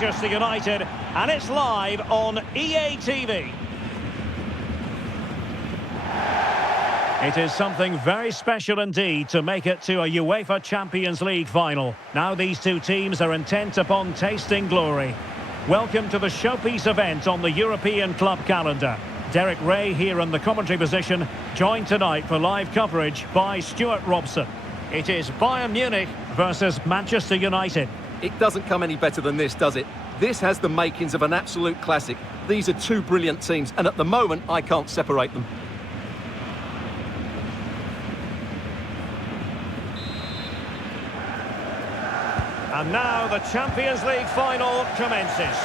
Manchester United, and it's live on EA TV. It is something very special indeed to make it to a UEFA Champions League final. Now these two teams are intent upon tasting glory. Welcome to the showpiece event on the European club calendar. Derek Ray here in the commentary position, joined tonight for live coverage by Stuart Robson. It is Bayern Munich versus Manchester United. It doesn't come any better than this, does it? This has the makings of an absolute classic. These are two brilliant teams, and at the moment, I can't separate them. And now the Champions League final commences.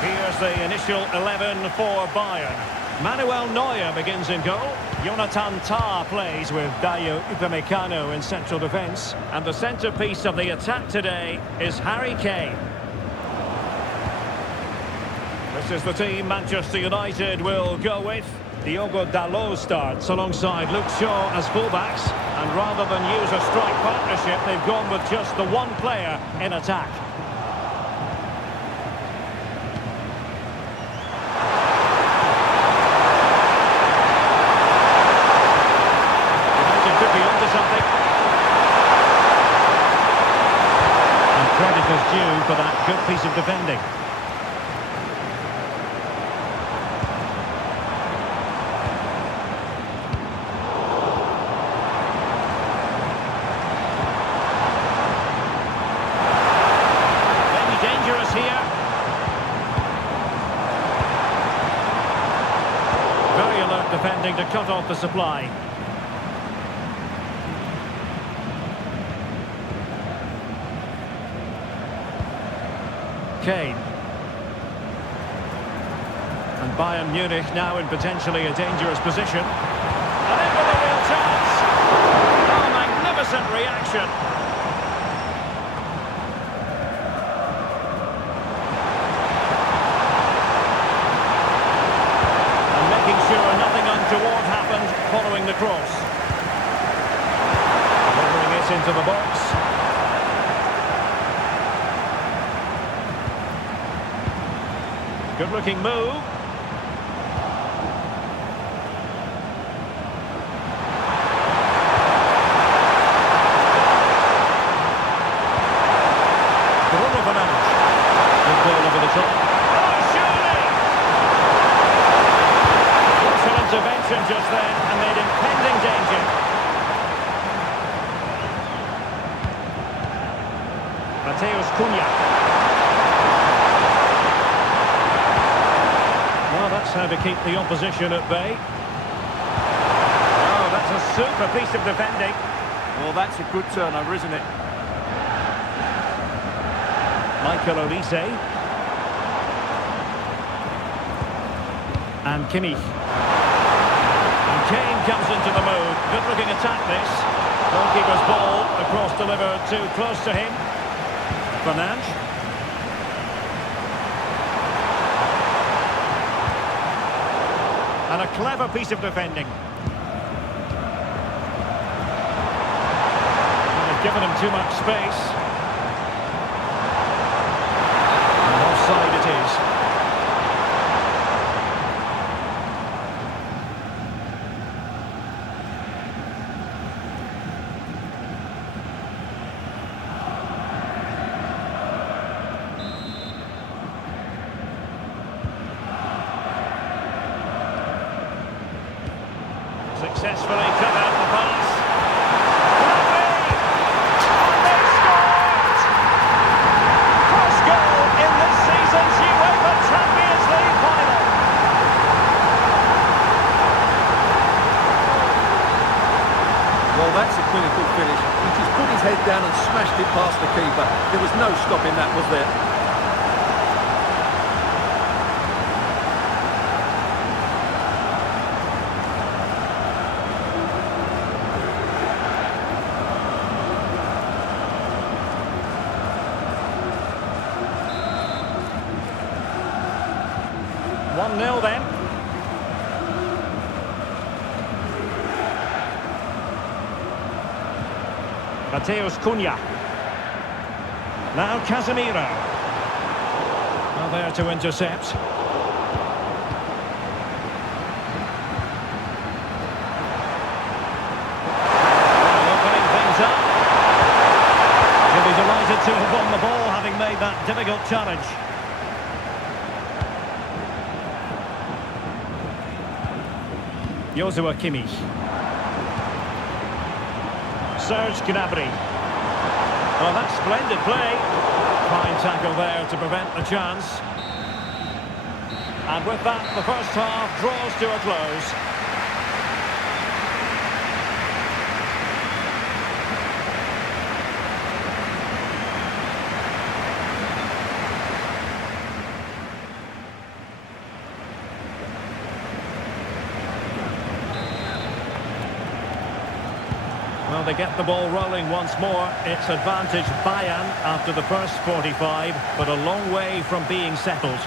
Here's the initial 11 for Bayern. Manuel Neuer begins in goal. Jonathan Tah plays with Dayo Upamecano in central defence. And the centrepiece of the attack today is Harry Kane. This is the team Manchester United will go with. Diogo Dalot starts alongside Luke Shaw as fullbacks. And rather than use a strike partnership, they've gone with just the one player in attack. Credit is due for that good piece of defending. Maybe dangerous here. Very alert defending to cut off the supply. Kane. And Bayern Munich now in potentially a dangerous position. And in with a real chance. Oh, magnificent reaction. And making sure nothing untoward happened following the cross. Delivering it into the box. Good-looking move. Bruno Fernandes. Good ball over the top. Oh, surely! An intervention just then, and made impending danger. Matheus Cunha. That's how to keep the opposition at bay. Oh, that's a super piece of defending. Well, that's a good turnover, isn't it? Michael Olise. And Kimmich. And Kane comes into the move. Good-looking attack, this. Goalkeeper's ball across delivered too close to him. Fernandes. And a clever piece of defending. And they've given him too much space. And offside it is. Successfully cut out the pass. They scored! First goal in this season's UEFA Champions League Final. Well, that's a clinical finish. He just put his head down and smashed it past the keeper. There was no stopping that, was there? Nil then. Matheus Cunha. Now Casemiro. Well, there to intercept. Opening things up. He'll be delighted to have won the ball, having made that difficult challenge. Joshua Kimmich. Serge Gnabry. Well, that's splendid play. Fine tackle there to prevent the chance. And with that, the first half draws to a close. Well, they get the ball rolling once more. It's advantage Bayern after the first 45, but a long way from being settled.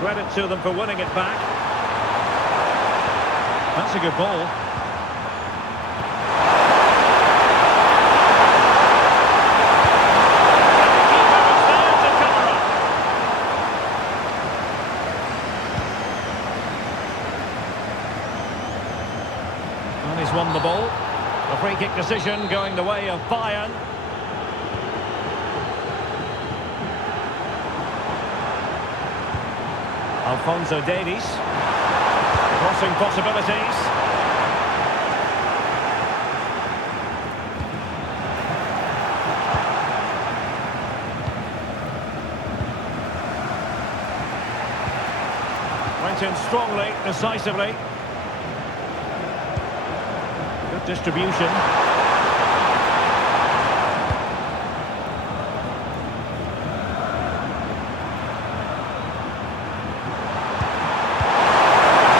Credit to them for winning it back. That's a good ball. He's won the ball. A free kick decision going the way of Bayern. Alphonso Davies. Crossing possibilities. Went in strongly, decisively. Good distribution.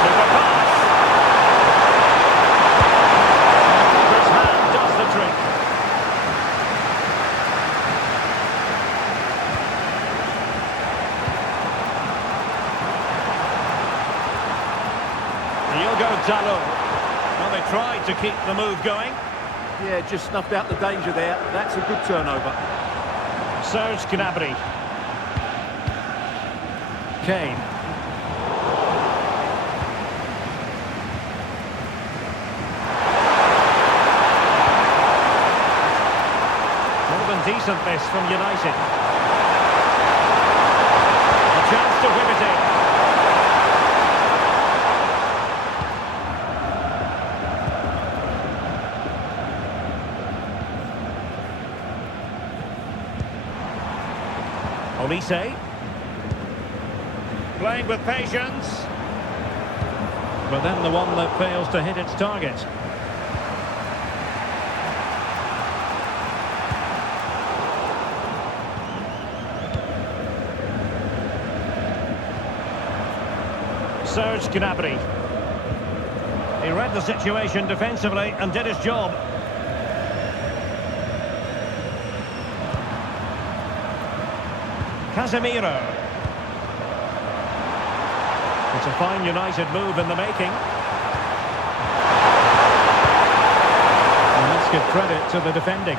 Super pass. His hand does the trick. Diogo Dalot. Well, they tried to keep the move going. Yeah, just snuffed out the danger there. That's a good turnover. Serge Gnabry. Kane. More than decent this from United. A chance to whip it in. Olise. Playing with patience. But then the one that fails to hit its target. Serge Gnabry. He read the situation defensively and did his job. Casemiro. It's a fine United move in the making. And let's give credit to the defending.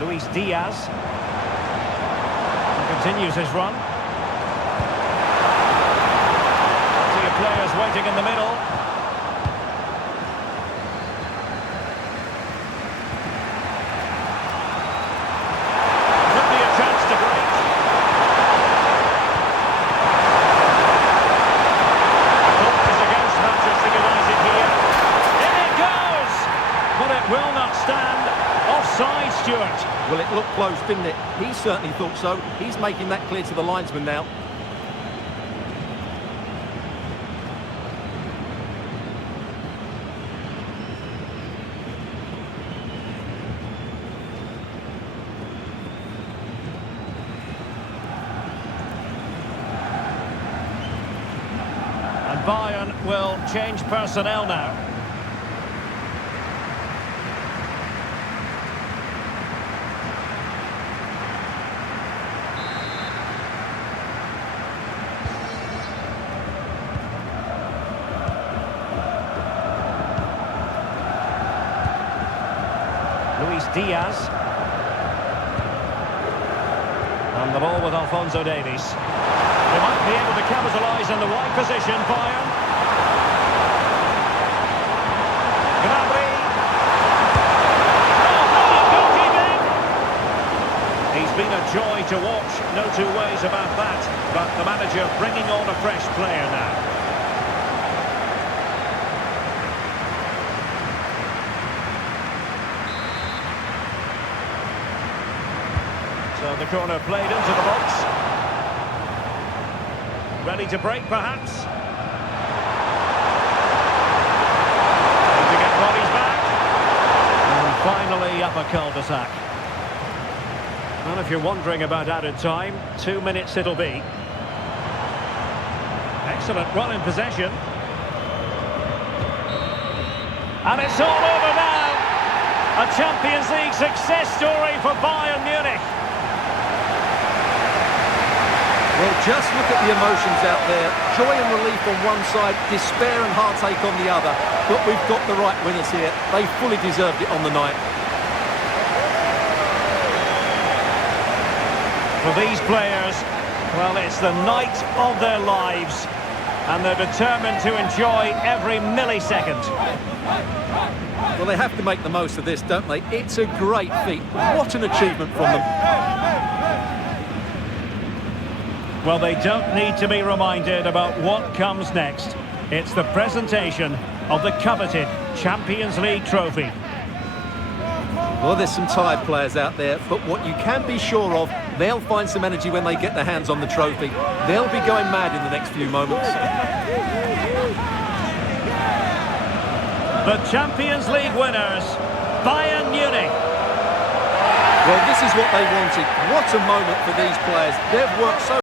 Luis Diaz. He continues his run. See your players waiting in the middle. Will not stand. Offside, Stuart. Well, it looked close, didn't it? He certainly thought so. He's making that clear to the linesman now. And Bayern will change personnel now. Diaz. And the ball with Alphonso Davies. They might be able to capitalise in the wide position, Bayern. Gnabry. Oh, brilliant goalkeeping! He's been a joy to watch, no two ways about that. But the manager bringing on a fresh player now. So the corner played into the box. Ready to break, perhaps. To get bodies back. And finally up a cul-de-sac. Well, if you're wondering about added time, 2 minutes it'll be. Excellent run in possession. And it's all over now. A Champions League success story for Bayern Munich. Well, just look at the emotions out there. Joy and relief on one side, despair and heartache on the other. But we've got the right winners here. They fully deserved it on the night. For these players, well, it's the night of their lives. And they're determined to enjoy every millisecond. Well, they have to make the most of this, don't they? It's a great feat. What an achievement from them. Well, they don't need to be reminded about what comes next. It's the presentation of the coveted Champions League trophy. Well, there's some tired players out there, but what you can be sure of, they'll find some energy when they get their hands on the trophy. They'll be going mad in the next few moments. The Champions League winners, Bayern Munich. Well, this is what they wanted. What a moment for these players. They've worked so